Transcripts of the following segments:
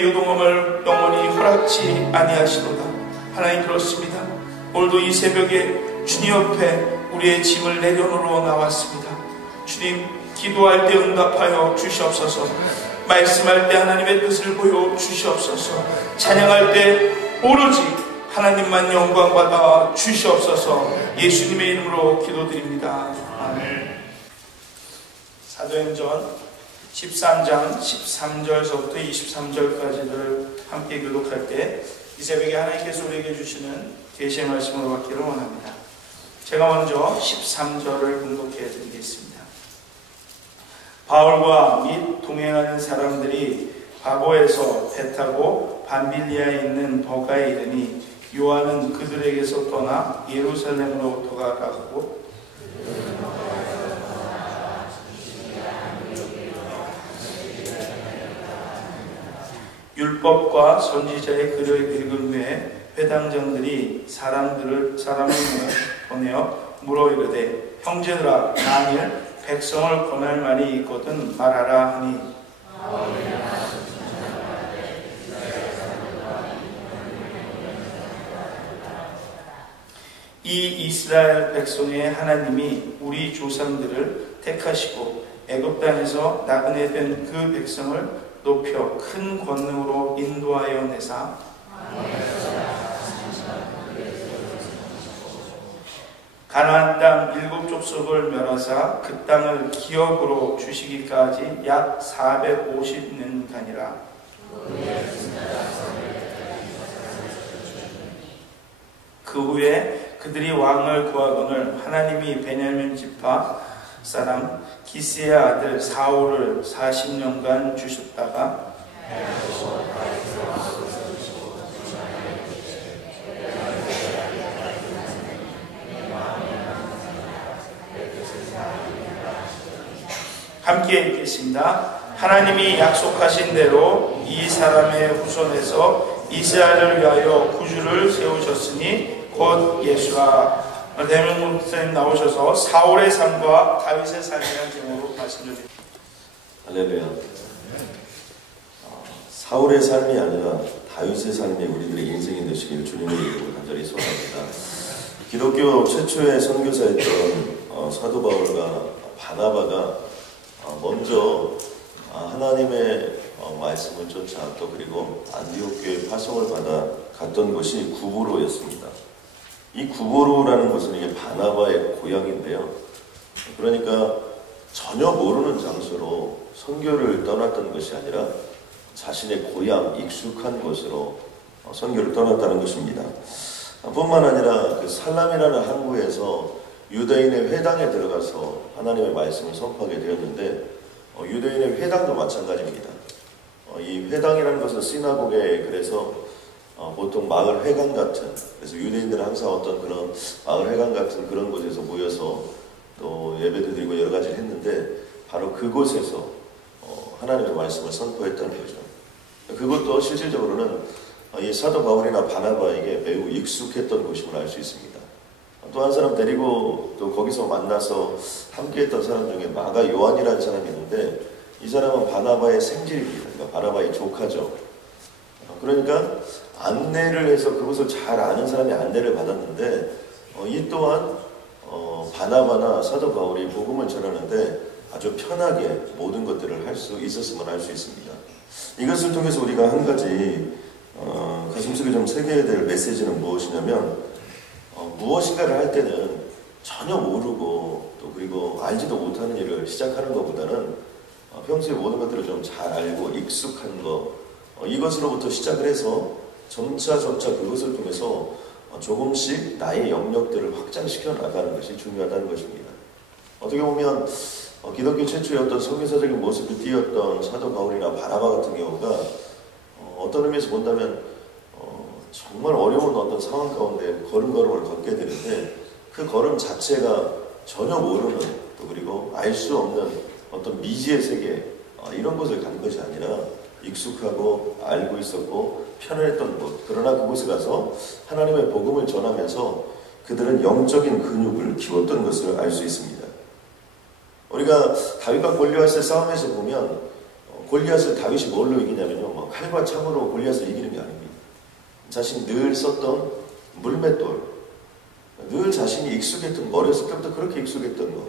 죽음의 요동함을 영원히 허락지 아니하시도다. 하나님, 그렇습니다. 오늘도 이 새벽에 주님 옆에 우리의 짐을 내려놓으러 나왔습니다. 주님, 기도할 때 응답하여 주시옵소서. 말씀할 때 하나님의 뜻을 보여 주시옵소서. 찬양할 때 오로지 하나님만 영광 받아 주시옵소서. 예수님의 이름으로 기도드립니다. 아멘. 사도행전 13장 13절서부터 23절까지를 함께 교독할 때 이 새벽에 하나님께서 우리에게 주시는 계시의 말씀을 받기를 원합니다. 제가 먼저 13절을 공독해 드리겠습니다. 바울과 및 동행하는 사람들이 바고에서 배 타고 밤빌리아에 있는 버가에 이르니 요한은 그들에게서 떠나 예루살렘으로 돌아가고 율법과 선지자의 글을 읽은 후에 회당장들이 사람을 보내어 물어 이르되, 형제들아, 만일 백성을 권할 말이 있거든 말하라 하니, 이 이스라엘 백성의 하나님이 우리 조상들을 택하시고 애굽 땅에서 나그네 된 그 백성을 높여 큰 권능으로 인도하여 내사 가나안 땅 7족속을 멸하사 그 땅을 기업으로 주시기까지 약 450년간이라. 그 후에 그들이 왕을 구하거늘 하나님이 베냐민 지파 사람 기스의 아들 사울을 40년간 주셨다가 함께 읽겠습니다. 하나님이 약속하신 대로 이 사람의 후손에서 이스라엘을 위하여 구주를 세우셨으니 곧 예수라. 대명 목사님 나오셔서 사울의 삶과 다윗의 삶이라는 제목으로 말씀드립니다. 할렐루야. 사울의 삶이 아니라 다윗의 삶이 우리들의 인생이 되시길 주님의 이름으로 간절히 소원합니다. 기독교 최초의 선교사였던 사도 바울과 바나바가 먼저 하나님의 말씀을 쫓아 또 그리고 안디옥 교회 파송을 받아 갔던 곳이 구보로였습니다. 이 구보로라는 곳은 이게 바나바의 고향인데요. 그러니까 전혀 모르는 장소로 선교를 떠났던 것이 아니라 자신의 고향, 익숙한 곳으로 선교를 떠났다는 것입니다. 뿐만 아니라 그 살람이라는 항구에서 유대인의 회당에 들어가서 하나님의 말씀을 선포하게 되었는데 유대인의 회당도 마찬가지입니다. 이 회당이라는 것은 시나고게 그래서 보통 마을 회관 같은, 그래서 유대인들은 항상 어떤 그런 마을 회관 같은 그런 곳에서 모여서 또 예배도 드리고 여러 가지를 했는데 바로 그곳에서 하나님의 말씀을 선포했다는 거죠. 그것도 실질적으로는 이 사도 바울이나 바나바에게 매우 익숙했던 곳임을 알 수 있습니다. 또 한 사람 데리고 또 거기서 만나서 함께했던 사람 중에 마가 요한이라는 사람이 있는데 이 사람은 바나바의 생질입니다. 그러니까 바나바의 조카죠. 그러니까 안내를 해서 그것을 잘 아는 사람이 안내를 받았는데 이 또한 바나바나 사도 바울이 복음을 전하는데 아주 편하게 모든 것들을 할 수 있었음을 알 수 있습니다. 이것을 통해서 우리가 한 가지 가슴속에 좀 새겨야 될 메시지는 무엇이냐면 무엇인가를 할 때는 전혀 모르고 또 그리고 알지도 못하는 일을 시작하는 것보다는 평소에 모든 것들을 좀 잘 알고 익숙한 것 이것으로부터 시작을 해서 점차 그것을 통해서 조금씩 나의 영역들을 확장시켜 나가는 것이 중요하다는 것입니다. 어떻게 보면 기독교 최초의 어떤 선교사적인 모습을 띄었던 사도 바울이나 바나바 같은 경우가 어떤 의미에서 본다면 정말 어려운 어떤 상황 가운데 걸음걸음을 걷게 되는데 그 걸음 자체가 전혀 모르는 또 그리고 알 수 없는 어떤 미지의 세계 이런 곳을 간 것이 아니라 익숙하고 알고 있었고 편안했던 곳, 그러나 그곳에 가서 하나님의 복음을 전하면서 그들은 영적인 근육을 키웠던 것을 알 수 있습니다. 우리가 다윗과 골리앗의 싸움에서 보면 골리앗을 다윗이 뭘로 이기냐면요, 뭐 칼과 창으로 골리앗을 이기는 게 아닙니다. 자신이 늘 썼던 물맷돌, 늘 자신이 익숙했던 거, 어렸을 때부터 그렇게 익숙했던 거,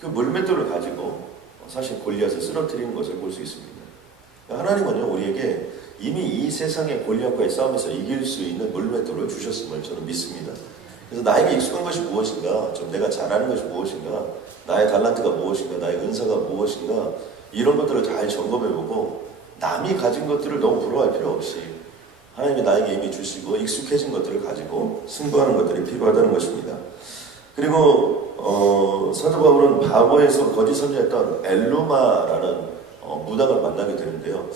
그 물맷돌을 가지고 사실 골리앗을 쓰러뜨리는 것을 볼 수 있습니다. 하나님은요, 우리에게 이미 이 세상의 골리앗과의 싸움에서 이길 수 있는 물맷돌을 주셨음을 저는 믿습니다. 그래서 나에게 익숙한 것이 무엇인가, 좀 내가 잘하는 것이 무엇인가, 나의 달란트가 무엇인가, 나의 은사가 무엇인가, 이런 것들을 잘 점검해보고 남이 가진 것들을 너무 부러워할 필요 없이 하나님이 나에게 이미 주시고 익숙해진 것들을 가지고 승부하는 것들이 필요하다는 것입니다. 그리고 사도 바울은 바보에서 거짓 선지했던 엘루마라는 무당을 만나게 되는데요.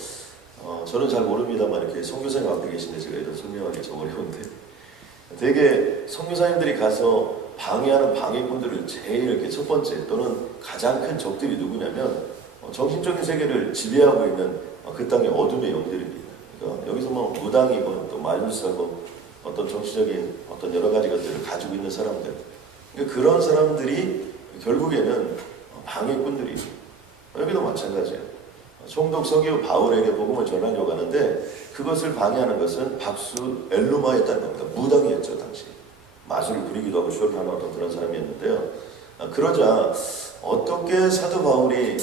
저는 잘 모릅니다만 이렇게 선교사님 앞에 계신데 제가 이런 설명하기 좀 어려운데, 되게 선교사님들이 가서 방해하는 방해꾼들을 제일 이렇게 첫 번째 또는 가장 큰 적들이 누구냐면 정신적인 세계를 지배하고 있는 그 땅의 어둠의 영들입니다. 그러니까 여기서 뭐 무당이고 또 마술사고 어떤 정치적인 어떤 여러 가지 것들을 가지고 있는 사람들, 그러니까 그런 사람들이 결국에는 방해꾼들이에요. 여기도 마찬가지예요. 총독 서기오 바울에게 복음을 전하려고 하는데 그것을 방해하는 것은 박수 엘루마였다는 겁니다. 무당이었죠, 당시. 마술을 부리기도 하고 쇼를 하는 어떤 그런 사람이었는데요. 그러자 어떻게 사도 바울이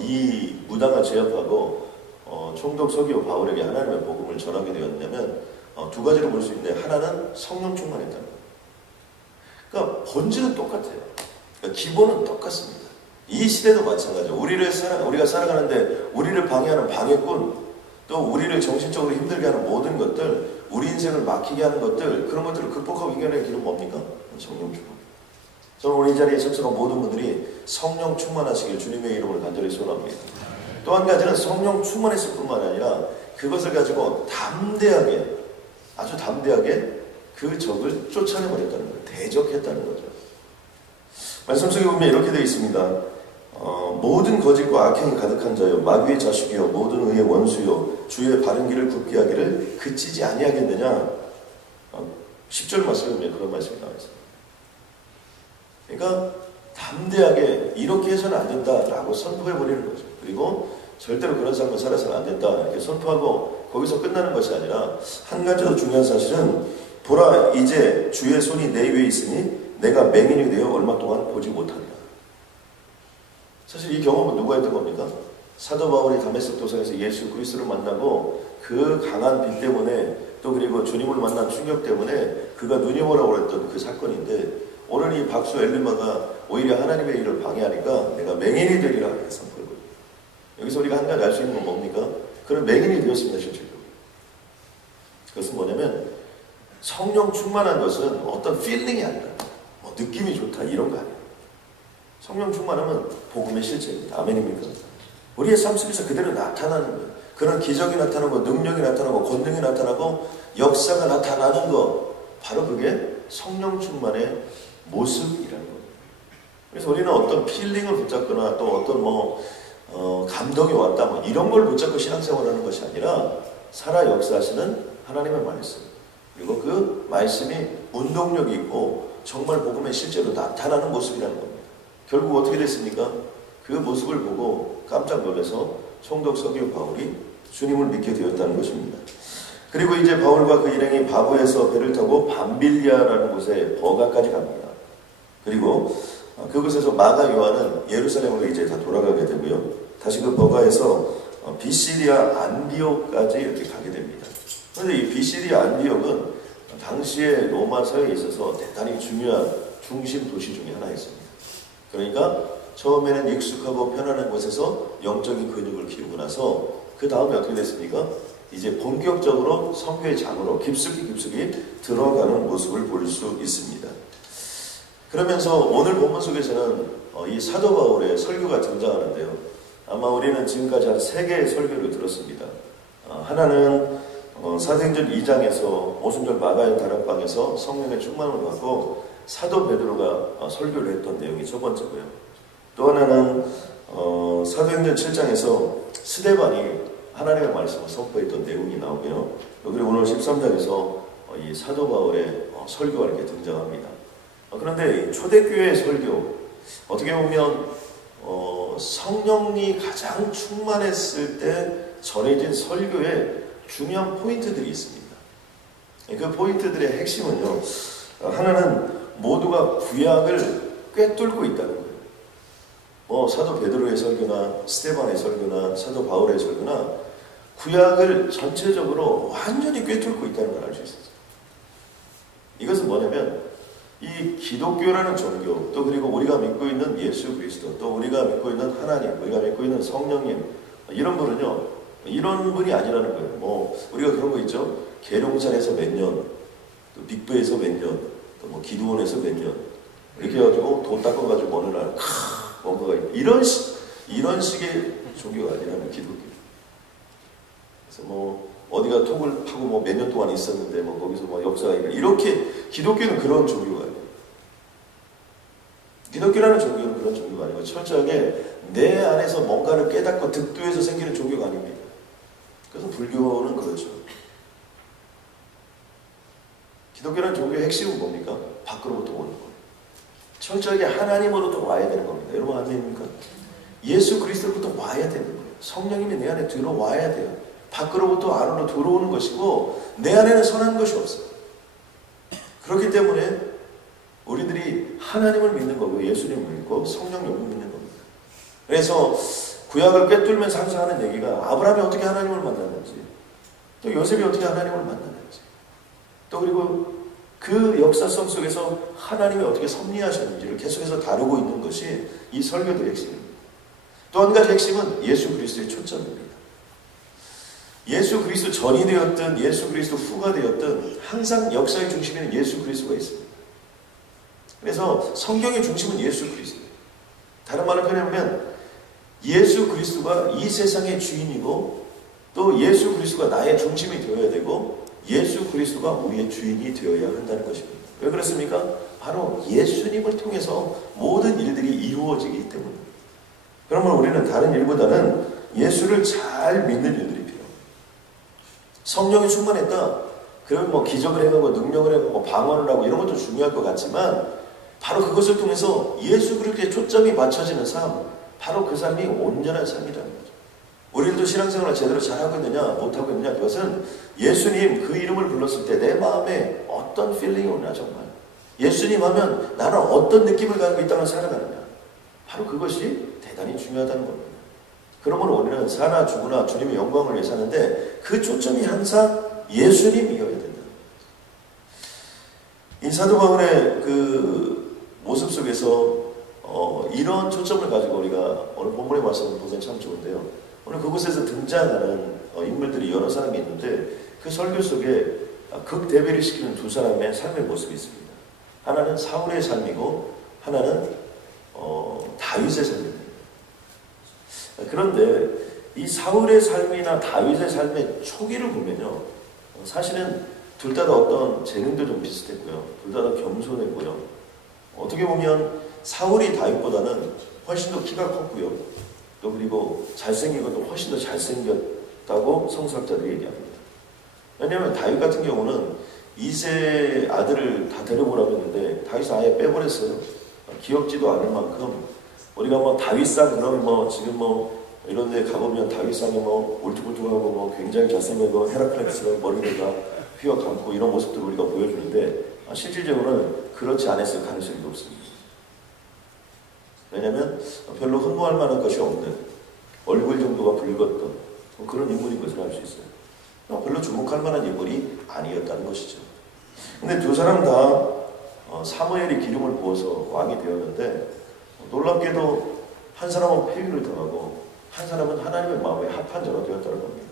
이 무당을 제압하고 총독 서기오 바울에게 하나님의 복음을 전하게 되었냐면 두 가지로 볼 수 있는데, 하나는 성령 충만했다는 거예요. 그러니까 본질은 똑같아요. 그러니까 기본은 똑같습니다. 이 시대도 마찬가지예요. 우리가 살아가는데 우리를 방해하는 방해꾼, 또 우리를 정신적으로 힘들게 하는 모든 것들, 우리 인생을 막히게 하는 것들, 그런 것들을 극복하고 이겨내는 길은 뭡니까? 성령 충만. 저는 오늘 이 자리에 참석한 모든 분들이 성령 충만하시길 주님의 이름으로 간절히 소원합니다. 또 한 가지는 성령 충만했을 뿐만 아니라 그것을 가지고 담대하게, 아주 담대하게 그 적을 쫓아내버렸다는 거예요. 대적했다는 거죠. 말씀 속에 보면 이렇게 되어 있습니다. 모든 거짓과 악행이 가득한 자여, 마귀의 자식이여, 모든 의의 원수여, 주의 바른 길을 굽게 하기를 그치지 아니하겠느냐. 10절 말씀에 보면 그런 말씀이 나와 있습니다. 그러니까 담대하게 이렇게 해서는 안 된다라고 선포해버리는 거죠. 그리고 절대로 그런 삶을 살아서는 안 된다 이렇게 선포하고 거기서 끝나는 것이 아니라, 한 가지 더 중요한 사실은, 보라 이제 주의 손이 내 위에 있으니 내가 맹인이 되어 얼마 동안 보지 못하리라. 사실 이 경험은 누가 했던 겁니까? 사도 바울이 다메섹 도상에서 예수 그리스도를 만나고 그 강한 빛 때문에, 또 그리고 주님을 만난 충격 때문에 그가 눈이 뭐라고 그랬던 그 사건인데, 오늘 이 박수 엘리마가 오히려 하나님의 일을 방해하니까 내가 맹인이 되리라 이렇게 선포했거든요. 여기서 우리가 한 가지 알 수 있는 건 뭡니까? 그런 맹인이 되었습니다, 실제로. 그것은 뭐냐면, 성령 충만한 것은 어떤 필링이 아니라 뭐 느낌이 좋다 이런 거 아니에요. 성령 충만하면 복음의 실체입니다. 아멘입니까? 우리의 삶 속에서 그대로 나타나는 거예요. 그런 기적이 나타나고 능력이 나타나고 권능이 나타나고 역사가 나타나는 거, 바로 그게 성령 충만의 모습이라는 거예요. 그래서 우리는 어떤 필링을 붙잡거나 또 어떤 감동이 왔다 뭐 이런 걸 붙잡고 신앙생활하는 것이 아니라, 살아 역사하시는 하나님의 말씀, 그리고 그 말씀이 운동력이 있고 정말 복음의 실제로 나타나는 모습이라는 겁니다. 결국 어떻게 됐습니까? 그 모습을 보고 깜짝 놀라서 총독 서기오 바울이 주님을 믿게 되었다는 것입니다. 그리고 이제 바울과 그 일행이 바보에서 배를 타고 밤빌리아라는 곳에 버가까지 갑니다. 그리고 그곳에서 마가 요한은 예루살렘으로 이제 다 돌아가게 되고요. 다시 그 버가에서 비시디아 안디옥까지 이렇게 가게 됩니다. 그런데 이 비시디아 안디옥은 당시의 로마서에 있어서 대단히 중요한 중심 도시 중에 하나였습니다. 그러니까 처음에는 익숙하고 편안한 곳에서 영적인 근육을 키우고 나서 그 다음에 어떻게 됐습니까? 이제 본격적으로 선교의 장으로 깊숙이 들어가는 모습을 볼 수 있습니다. 그러면서 오늘 본문 속에서는 이 사도 바울의 설교가 등장하는데요. 아마 우리는 지금까지 한 3개의 설교를 들었습니다. 하나는 사도행전 2장에서 오순절 마가의 다락방에서 성령의 충만을 받고 사도 베드로가 설교를 했던 내용이 첫 번째고요. 또 하나는 사도행전 7장에서 스데반이 하나님의 말씀을 선포했던 내용이 나오고요. 그리고 오늘 13장에서 이 사도 바울의 설교가 이렇게 등장합니다. 그런데 초대교회의 설교, 어떻게 보면 성령이 가장 충만했을 때 전해진 설교에 중요한 포인트들이 있습니다. 그 포인트들의 핵심은요, 하나는 모두가 구약을 꿰뚫고 있다는 거예요. 사도 베드로의 설교나 스데반의 설교나 사도 바울의 설교나 구약을 전체적으로 완전히 꿰뚫고 있다는 걸 알 수 있어요. 이것은 뭐냐면 이 기독교라는 종교, 또 그리고 우리가 믿고 있는 예수 그리스도, 또 우리가 믿고 있는 하나님, 우리가 믿고 있는 성령님, 이런 분은요, 이런 분이 아니라는 거예요. 우리가 그런 거 있죠. 계룡산에서 몇 년, 또 빅베에서 몇 년, 또 기드온에서 몇 년, 이렇게 해가지고 돈 닦아가지고 어느 날 뭔가가 이런 식의 종교가 아니라는 기독교. 그래서 어디가 톡을 파고 몇 년 동안 있었는데 거기서 역사가 이렇게 기독교는 그런 종교가 아니에요. 기독교라는 종교는 그런 종교가 아니고 철저하게 내 안에서 뭔가를 깨닫고 득도해서 생기는 종교가 아닙니다. 그래서 불교는 그렇죠. 기독교라는 종교의 핵심은 뭡니까? 밖으로부터 오는 거예요. 철저하게 하나님으로부터 와야 되는 겁니다. 여러분 안 됩니까? 예수 그리스도로부터 와야 되는 거예요. 성령님이 내 안에 들어와야 돼요. 밖으로부터 안으로 들어오는 것이고 내 안에는 선한 것이 없어요. 그렇기 때문에 우리들이 하나님을 믿는 거고 예수님을 믿고 성령님을 믿는 겁니다. 그래서 구약을 꿰뚫면서 항상 하는 얘기가 아브라함이 어떻게 하나님을 만났는지, 또 요셉이 어떻게 하나님을 만났는지, 또 그리고 그 역사성 속에서 하나님이 어떻게 섭리하셨는지를 계속해서 다루고 있는 것이 이 설교들의 핵심입니다. 또 한 가지 핵심은 예수 그리스도의 초점입니다. 예수 그리스도 전이 되었든 예수 그리스도 후가 되었든 항상 역사의 중심에는 예수 그리스도가 있습니다. 그래서 성경의 중심은 예수 그리스도예요. 다른 말로 표현하면 예수 그리스도가 이 세상의 주인이고 또 예수 그리스도가 나의 중심이 되어야 되고 예수 그리스도가 우리의 주인이 되어야 한다는 것입니다. 왜 그렇습니까? 바로 예수님을 통해서 모든 일들이 이루어지기 때문입니다. 그러면 우리는 다른 일보다는 예수를 잘 믿는 일들이 필요합니다. 성령이 충만했다. 그러면 기적을 해가고 능력을 해가고 방언을 하고 이런 것도 중요할 것 같지만 바로 그것을 통해서 예수 그리스도의 초점이 맞춰지는 삶, 바로 그 삶이 온전한 삶이라는 거죠. 우리들도 신앙생활을 제대로 잘하고 있느냐 못하고 있느냐, 그것은 예수님 그 이름을 불렀을 때 내 마음에 어떤 필링이 오냐, 정말 예수님 하면 나는 어떤 느낌을 가지고 이 땅을 살아가느냐, 바로 그것이 대단히 중요하다는 겁니다. 그러므로 우리는 사나 죽으나 주님의 영광을 위해 사는데 그 초점이 항상 예수님이어야 된다. 이 사도 바울의 그 모습 속에서 이런 초점을 가지고 우리가 오늘 본문의 말씀을 보면 참 좋은데요. 오늘 그곳에서 등장하는 인물들이 여러 사람이 있는데 그 설교 속에 극대별을 시키는 두 사람의 삶의 모습이 있습니다. 하나는 사울의 삶이고 하나는 다윗의 삶입니다. 그런데 이 사울의 삶이나 다윗의 삶의 초기를 보면요, 사실은 둘 다 어떤 재능도 좀 비슷했고요, 둘 다 겸손했고요, 어떻게 보면 사울이 다윗보다는 훨씬 더 키가 컸고요, 또 그리고 잘생기고 또 훨씬 더 잘생겼다고 성서학자들이 얘기합니다. 왜냐하면 다윗 같은 경우는 2세 아들을 다 데려오라고 했는데 다윗은 아예 빼버렸어요. 귀엽지도 않을 만큼. 우리가 다윗상 그러면 지금 이런 데 가보면 다윗상이 울퉁불퉁하고 굉장히 잘생기고 헤라클레스가 머리를 다 휘어 감고 이런 모습들을 우리가 보여주는데 실질적으로는 그렇지 않았을 가능성이 높습니다. 왜냐하면 별로 흠모할 만한 것이 없는, 얼굴 정도가 붉었던 그런 인물인 것을 알 수 있어요. 별로 주목할 만한 인물이 아니었다는 것이죠. 근데 두 사람 다 사무엘이 기름을 부어서 왕이 되었는데 놀랍게도 한 사람은 폐위를 당하고 한 사람은 하나님의 마음에 합한 자가 되었다는 겁니다.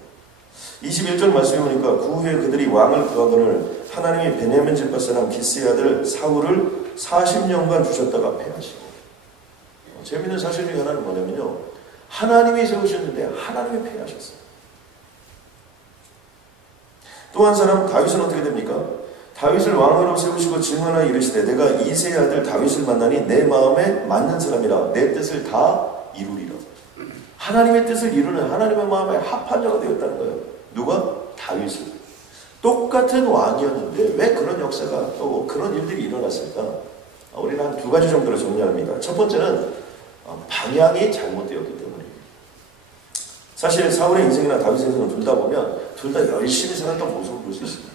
21절 말씀에 보니까 그 후에 그들이 왕을 구하거늘 하나님이 베냐민 집파 사람 기스의 아들 사울을 40년간 주셨다가 패하시고. 재미있는 사실 중에 하나는 뭐냐면요, 하나님이 세우셨는데 하나님이 패하셨어요. 또 한 사람 다윗은 어떻게 됩니까? 다윗을 왕으로 세우시고 증언하여 이르시되 내가 이새의 아들 다윗을 만나니 내 마음에 맞는 사람이라 내 뜻을 다 이루리라. 하나님의 뜻을 이루는, 하나님의 마음에 합한 자가 되었다는 거예요. 누가? 다윗을. 똑같은 왕이었는데 왜 그런 역사가 또 그런 일들이 일어났을까? 우리는 한 두 가지 정도로 정리합니다. 첫 번째는 방향이 잘못되었기 때문에. 사실 사울의 인생이나 다윗의 인생을 둘 다 보면 둘 다 열심히 살았던 모습을 볼 수 있습니다.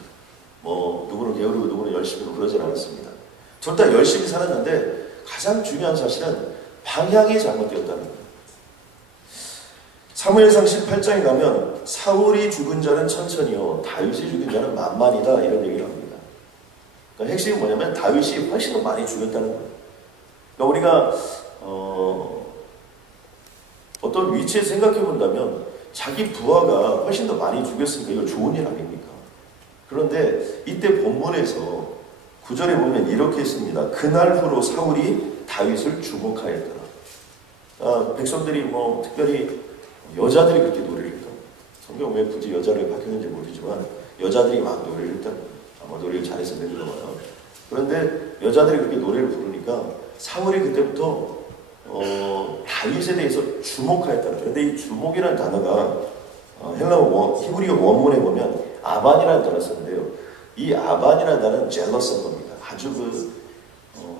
뭐 누구는 게으르고 누구는 열심히고 그러진 않았습니다. 둘 다 열심히 살았는데 가장 중요한 사실은 방향이 잘못되었다는 거예요. 사무엘상 18장에 가면 사울이 죽은 자는 천천히요 다윗이 죽은 자는 만만이다 이런 얘기를 합니다. 그러니까 핵심이 뭐냐면 다윗이 훨씬 더 많이 죽였다는 거예요. 그러니까 우리가 어떤 위치에 생각해 본다면 자기 부하가 훨씬 더 많이 죽였으니까 이거 좋은 일 아닙니까? 그런데 이때 본문에서 9절에 보면 이렇게 했습니다. 그날 후로 사울이 다윗을 주목하였더라. 백성들이 뭐 특별히 여자들이 그렇게 노래를 했다. 성경 왜 굳이 여자를 바뀌었는지 모르지만 여자들이 막 노래를 했다. 아마 노래를 잘해서 내는가 봐요. 그런데 여자들이 그렇게 노래를 부르니까 사울이 그때부터 다윗에 대해서 주목하였다. 그런데 이 주목이라는 단어가 히브리어 원문에 보면 아반이라는 단어를 썼는데요. 이 아반이라는 단어는 젤러스한 겁니다. 아주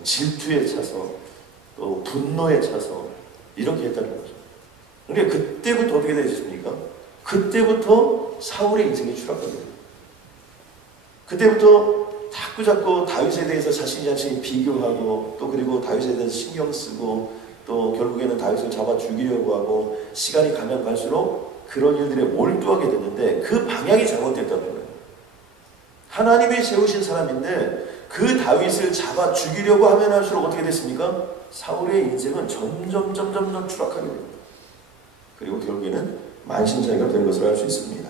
질투에 차서 또 분노에 차서 이렇게 했다는 거죠. 그러니까 그때부터 어떻게 되셨습니까? 그때부터 사울의 인생이 추락하게 됩니다. 그때부터 자꾸 다윗에 대해서 자신이 비교하고 또 그리고 다윗에 대해서 신경 쓰고 또 결국에는 다윗을 잡아 죽이려고 하고 시간이 가면 갈수록 그런 일들에 몰두하게 됐는데 그 방향이 잘못됐다는 거예요. 하나님이 세우신 사람인데 그 다윗을 잡아 죽이려고 하면 할수록 어떻게 됐습니까? 사울의 인생은 점점 추락하게 됩니다. 그리고 결국에는 만신창이가 된 것을 알 수 있습니다.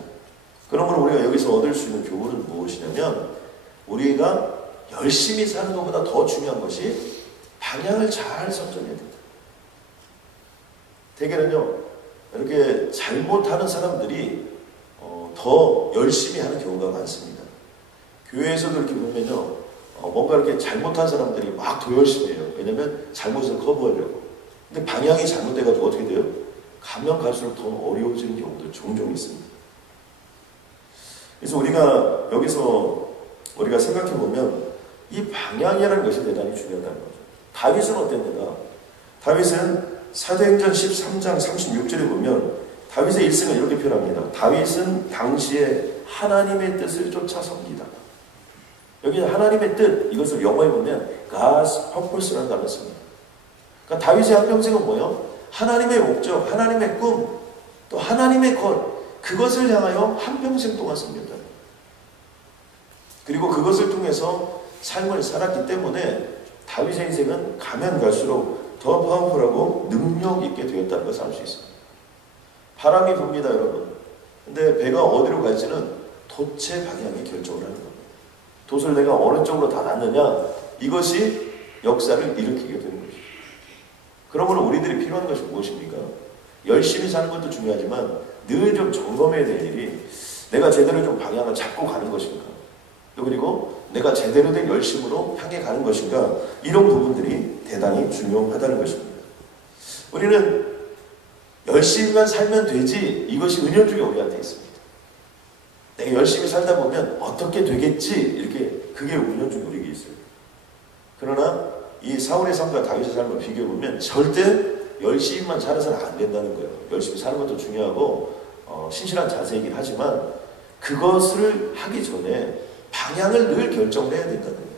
그러므로 우리가 여기서 얻을 수 있는 교훈은 무엇이냐면 우리가 열심히 사는 것보다 더 중요한 것이 방향을 잘 선정해야 된다. 대개는요 이렇게 잘못하는 사람들이 더 열심히 하는 경우가 많습니다. 교회에서도 이렇게 보면요 뭔가 이렇게 잘못한 사람들이 막 더 열심히 해요. 왜냐면 잘못을 커버하려고. 근데 방향이 잘못돼가지고 어떻게 돼요? 가면 갈수록 더 어려워지는 경우도 종종 있습니다. 그래서 우리가 여기서 우리가 생각해보면 이 방향이라는 것이 대단히 중요하다는 거죠. 다윗은 어땠는가? 다윗은 사도행전 13장 36절에 보면 다윗의 일생을 이렇게 표현합니다. 다윗은 당시에 하나님의 뜻을 쫓아 섬기다. 여기 하나님의 뜻, 이것을 영어에 보면 God's purpose라는 단어를 씁니다. 그러니까 다윗의 한평생은 뭐예요? 하나님의 목적, 하나님의 꿈, 또 하나님의 것, 그것을 향하여 한평생 동안 섬겼다. 그리고 그것을 통해서 삶을 살았기 때문에 다윗의 인생은 가면 갈수록 더 파워풀하고 능력 있게 되었다는 것을 알 수 있습니다. 바람이 붑니다, 여러분. 근데 배가 어디로 갈지는 돛의 방향이 결정을 하는 겁니다. 돛을 내가 어느 쪽으로 다 놨느냐, 이것이 역사를 일으키게 되는 것이죠. 그러므로 우리들이 필요한 것이 무엇입니까? 열심히 사는 것도 중요하지만 늘 좀 점검해야 될 일이 내가 제대로 좀 방향을 잡고 가는 것인가, 또 그리고 내가 제대로 된 열심으로 향해 가는 것인가, 이런 부분들이 대단히 중요하다는 것입니다. 우리는 열심히만 살면 되지, 이것이 은연중에 우리한테 있습니다. 내가 열심히 살다 보면 어떻게 되겠지, 이렇게 그게 은연중에 우리에게 있어요. 그러나 이 사울의 삶과 다윗의 삶을 비교해보면 절대 열심히만 살아서는 안 된다는 거예요. 열심히 사는 것도 중요하고 신실한 자세이긴 하지만 그것을 하기 전에 방향을 늘 결정을 해야 된다는 거예요.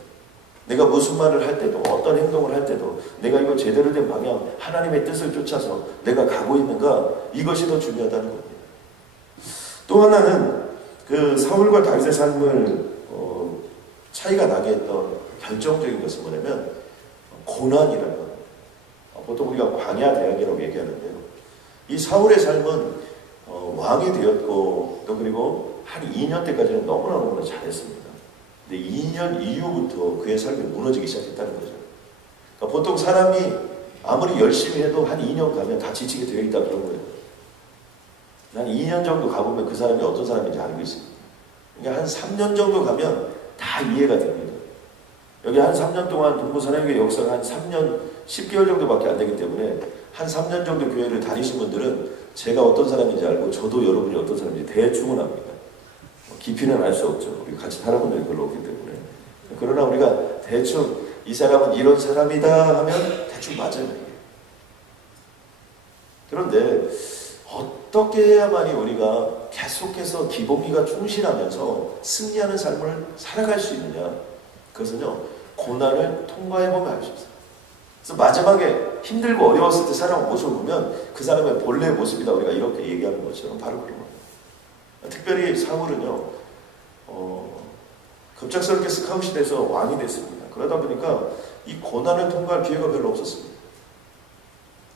내가 무슨 말을 할 때도 어떤 행동을 할 때도 내가 이거 제대로 된 방향, 하나님의 뜻을 쫓아서 내가 가고 있는가, 이것이 더 중요하다는 겁니다. 또 하나는 그 사울과 다윗의 삶을 차이가 나게 했던 결정적인 것은 뭐냐면 고난이라는 것. 보통 우리가 광야 대학이라고 얘기하는데요. 이 사울의 삶은 왕이 되었고 또 그리고 한 2년 때까지는 너무나 잘했습니다. 근데 2년 이후부터 그의 삶이 무너지기 시작했다는 거죠. 그러니까 보통 사람이 아무리 열심히 해도 한 2년 가면 다 지치게 되어 있다 그런 거예요. 난 2년 정도 가보면 그 사람이 어떤 사람인지 알고 있습니다. 그러니까 한 3년 정도 가면 다 이해가 됩니다. 여기 한 3년 동안 동부사랑교회 역사가 한 3년 10개월 정도밖에 안 되기 때문에 한 3년 정도 교회를 다니신 분들은 제가 어떤 사람인지 알고 저도 여러분이 어떤 사람인지 대충은 압니다. 깊이는 알 수 없죠. 우리 같이 살아본 적이 별로 없기 때문에. 그러나 우리가 대충 이 사람은 이런 사람이다 하면 대충 맞아요. 그런데 어떻게 해야만이 우리가 계속해서 기복이가 충실하면서 승리하는 삶을 살아갈 수 있느냐? 그것은요, 고난을 통과해보면 알 수 있어요. 그래서 마지막에 힘들고 어려웠을 때 사람의 모습을 보면 그 사람의 본래의 모습이다, 우리가 이렇게 얘기하는 것처럼 바로 그런 겁니다. 특별히 사울은요, 급작스럽게 스카웃이 돼서 왕이 됐습니다. 그러다 보니까 이 고난을 통과할 기회가 별로 없었습니다.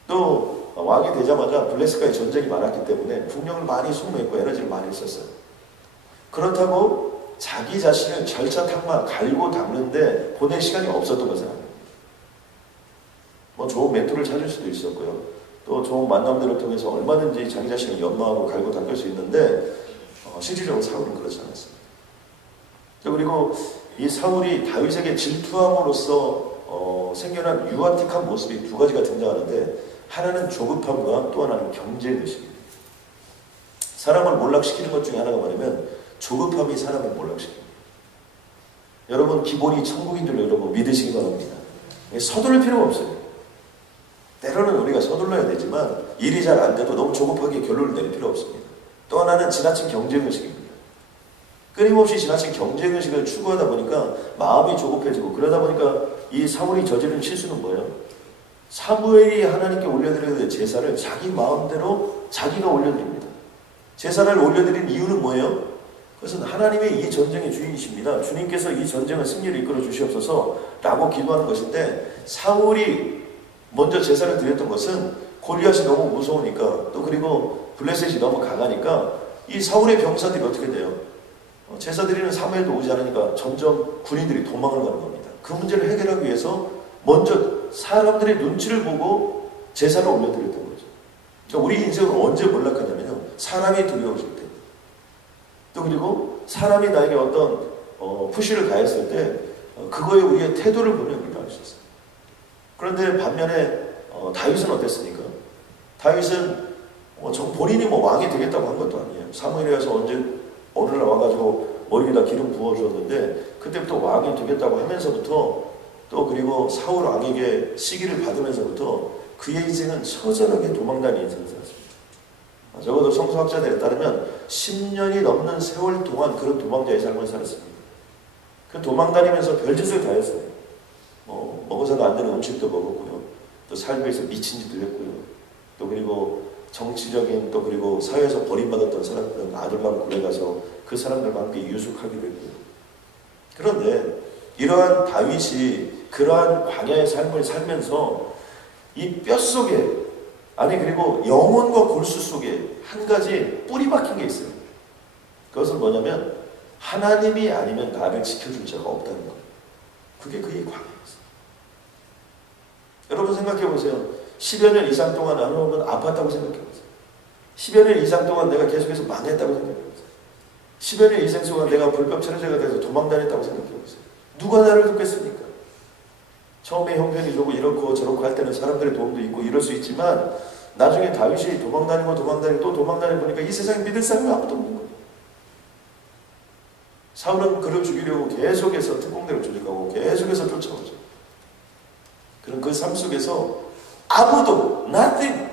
또 왕이 되자마자 블레셋과의 전쟁이 많았기 때문에 국력을 많이 소모했고 에너지를 많이 썼어요. 그렇다고 자기 자신을 절차탕마 갈고 닦는데 보낼 시간이 없었던 것은 아닙니다. 뭐 좋은 멘토를 찾을 수도 있었고요. 또 좋은 만남들을 통해서 얼마든지 자기 자신을 연마하고 갈고 닦을 수 있는데 실질적으로 사울은 그렇지 않았습니다. 그리고 이 사울이 다윗에게 질투함으로써 생겨난 유아틱한 모습이 두 가지가 등장하는데, 하나는 조급함과 또 하나는 경쟁의식입니다. 사람을 몰락시키는 것 중에 하나가 뭐냐면 조급함이 사람을 몰락시킵니다. 여러분, 기본이 천국인 줄 여러분 믿으시기 바랍니다. 서두를 필요가 없어요. 때로는 우리가 서둘러야 되지만 일이 잘 안 돼도 너무 조급하게 결론을 내릴 필요 없습니다. 또 하나는 지나친 경쟁의식입니다. 끊임없이 지나친 경쟁의식을 추구하다 보니까 마음이 조급해지고, 그러다 보니까 이 사울이 저지른 실수는 뭐예요? 사무엘이 하나님께 올려드려야 될 제사를 자기 마음대로 자기가 올려드립니다. 제사를 올려드린 이유는 뭐예요? 그것은 하나님의 이 전쟁의 주인이십니다. 주님께서 이 전쟁의 승리를 이끌어 주시옵소서 라고 기도하는 것인데, 사울이 먼저 제사를 드렸던 것은 골리앗이 너무 무서우니까, 또 그리고 블레셋이 너무 강하니까 이 사울의 병사들이 어떻게 돼요? 제사 드리는 사무엘도 오지 않으니까 점점 군인들이 도망을 가는 겁니다. 그 문제를 해결하기 위해서 먼저 사람들의 눈치를 보고 제사를 올려드렸던 거죠. 그러니까 우리 인생은 언제 몰락하냐면요, 사람이 두려워질 때, 또 그리고 사람이 나에게 어떤 푸시를 가했을 때 그거에 우리의 태도를 보면 우리가 알 수 있어요. 그런데 반면에 다윗은 어땠습니까? 다윗은 본인이 왕이 되겠다고 한 것도 아니에요. 사무엘에 와서 언제 어느 날 와가지고 머리에다 기름 부어주었는데, 그때부터 왕이 되겠다고 하면서부터, 또 그리고 사울 왕에게 시기를 받으면서부터 그의 인생은 처절하게 도망다니는 인생을 살았습니다. 적어도 성서학자들에 따르면 10년이 넘는 세월 동안 그런 도망자의 삶을 살았습니다. 그 도망다니면서 별짓을 다 했어요. 먹어서도 안 되는 음식도 먹었고요. 또 살기 위해서 미친 짓도 했고요. 또 그리고 정치적인, 또 그리고 사회에서 버림받았던 사람들은 아들만 구해가서 그 사람들과 함께 유숙하기도 했고요. 그런데 이러한 다윗이 그러한 광야의 삶을 살면서 이 뼛속에, 아니 그리고 영혼과 골수 속에 한 가지 뿌리 박힌 게 있어요. 그것은 뭐냐면 하나님이 아니면 나를 지켜줄 자가 없다는 거예요. 그게 그의 광야였어요. 여러분 생각해 보세요. 10여 년 이상 동안 하나님은 아팠다고 생각해 보세요. 10여 년 이상 동안 내가 계속해서 망했다고 생각해 보세요. 10여 년 이상 동안 내가 불법 체류자가 돼서 도망다녔다고 생각해 보세요. 누가 나를 돕겠습니까? 처음에 형편이 좋고 이렇고 저렇고 할 때는 사람들의 도움도 있고 이럴 수 있지만, 나중에 다윗이 도망다니고 또 도망다니고 보니까 이 세상에 믿을 사람이 아무도 없는 거예요. 사울은 그를 죽이려고 계속해서 특공대를 조직하고 계속해서 쫓아오죠. 그런 그 삶 속에서 아무도, nothing,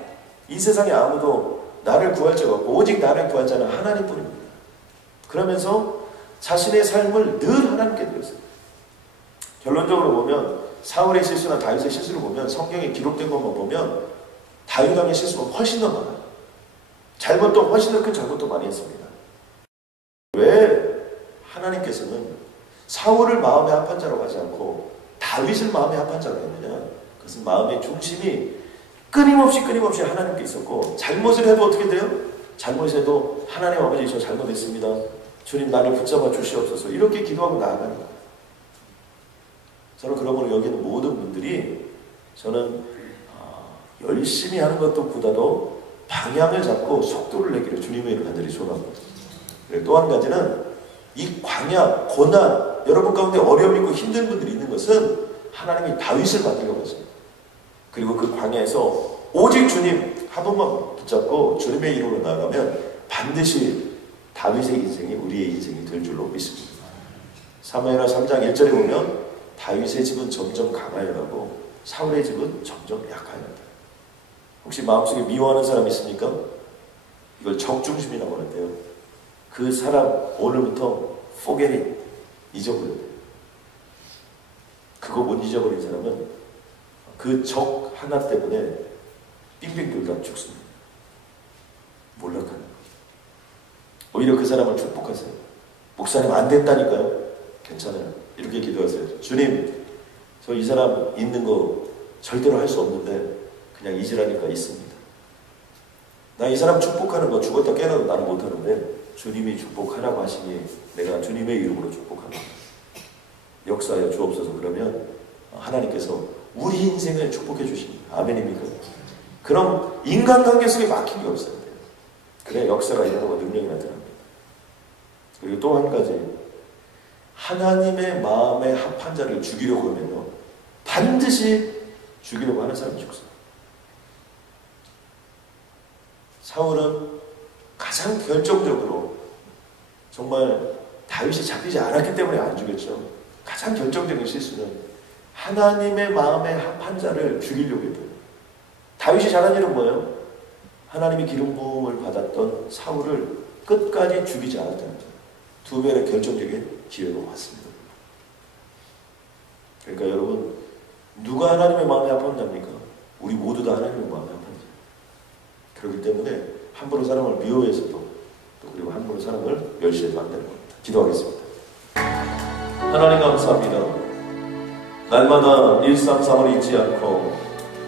이 세상에 아무도 나를 구할 자가 없고 오직 나를 구할 자는 하나님뿐입니다. 그러면서 자신의 삶을 늘 하나님께 드렸어요. 결론적으로 보면 사울의 실수나 다윗의 실수를 보면, 성경에 기록된 것만 보면 다윗 왕의 실수가 훨씬 더 많아요. 잘못도 훨씬 더 큰 잘못도 많이 했습니다. 왜 하나님께서는 사울을 마음에 합한 자로 하지 않고 다윗을 마음에 합한 자로 했느냐? 그것은 마음의 중심이 끊임없이 하나님께 있었고, 잘못을 해도 어떻게 돼요? 잘못해도 하나님 아버지 저 잘못했습니다. 주님 나를 붙잡아 주시옵소서. 이렇게 기도하고 나아가는 거예요. 저는 그러므로 여기 있는 모든 분들이, 저는 열심히 하는 것보다도 방향을 잡고 속도를 내기를 주님의 이름으로 간절히 소원합니다. 또 한 가지는 이 광야, 고난, 여러분 가운데 어려움이 있고 힘든 분들이 있는 것은 하나님이 다윗을 만들려고 했습니다. 그리고 그 광야에서 오직 주님 한 번만 붙잡고 주님의 이름으로 나아가면 반드시 다윗의 인생이 우리의 인생이 될 줄로 믿습니다. 사무엘하 3장 1절에 보면 다윗의 집은 점점 강하여가고 사울의 집은 점점 약하였다. 혹시 마음속에 미워하는 사람 있습니까? 이걸 적중심이라고 하는데요. 그 사람 오늘부터 forget it, 잊어버려야 돼요. 그거 못 잊어버린 사람은 그 적 하나 때문에 빙빙 돌다 죽습니다. 몰락하는 거예요. 오히려 그 사람을 축복하세요. 목사님 안 됐다니까요. 괜찮아요. 이렇게 기도하세요. 주님, 저 이 사람 있는 거 절대로 할 수 없는데 그냥 잊으라니까 있습니다. 나 이 사람 축복하는 거 죽었다 깨어나도 나는 못하는데 주님이 축복하라고 하시니 내가 주님의 이름으로 축복합니다. 역사하여 주옵소서. 그러면 하나님께서 우리 인생을 축복해 주십니다. 아멘입니까? 그럼 인간관계 속에 막힌 게 없어야 돼요. 그래 역사가 일어나고 능력이 나타납니다. 그리고 또 한 가지, 하나님의 마음에 합한 자를 죽이려고 하면요 반드시 죽이려고 하는 사람이 죽습니다. 사울은 가장 결정적으로, 정말 다윗이 잡히지 않았기 때문에 안 죽였죠. 가장 결정적인 실수는 하나님의 마음에 합한 자를 죽이려고 했대요. 다윗이 잘한 일은 뭐예요? 하나님이 기름 부음을 받았던 사울을 끝까지 죽이지 않았다는 거죠. 두 배의 결정적인 기회가 왔습니다. 그러니까 여러분, 누가 하나님의 마음에 합한 자입니까? 우리 모두 다 하나님의 마음에 합한 자. 그렇기 때문에 함부로 사람을 미워해서도, 또 그리고 함부로 사람을 멸시해도 안 되는 겁니다. 기도하겠습니다. 하나님 감사합니다. 날마다 일상생활을 잊지 않고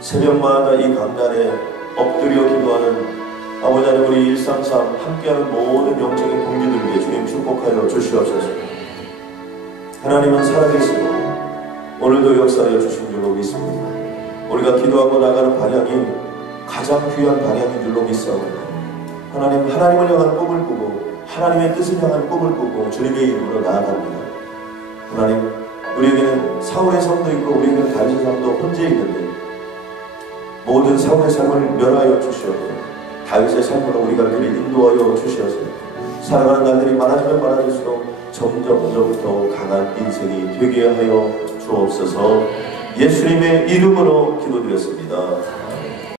새벽마다 이 강단에 엎드려 기도하는 아버지 하나님, 우리 일상상 함께하는 모든 영적인 동지들 위해 주님 축복하여 주시옵소서. 하나님은 살아계시고 오늘도 역사하여 주신 줄로 믿습니다. 우리가 기도하고 나가는 방향이 가장 귀한 방향인 줄로 믿사오니 하나님, 하나님을 향한 꿈을 꾸고 하나님의 뜻을 향한 꿈을 꾸고 주님의 이름으로 나아갑니다. 하나님, 우리에게는 사울의 삶도 있고 우리에게는 다윗의 삶도 혼재 있는데 모든 사울의 삶을 멸하여 주시옵소서. 다윗의 삶으로 우리가 그를 인도하여 주시옵소서. 살아가는 날들이 많아지면 많아질수록 점점 더 강한 인생이 되게 하여 주옵소서. 예수님의 이름으로 기도드렸습니다.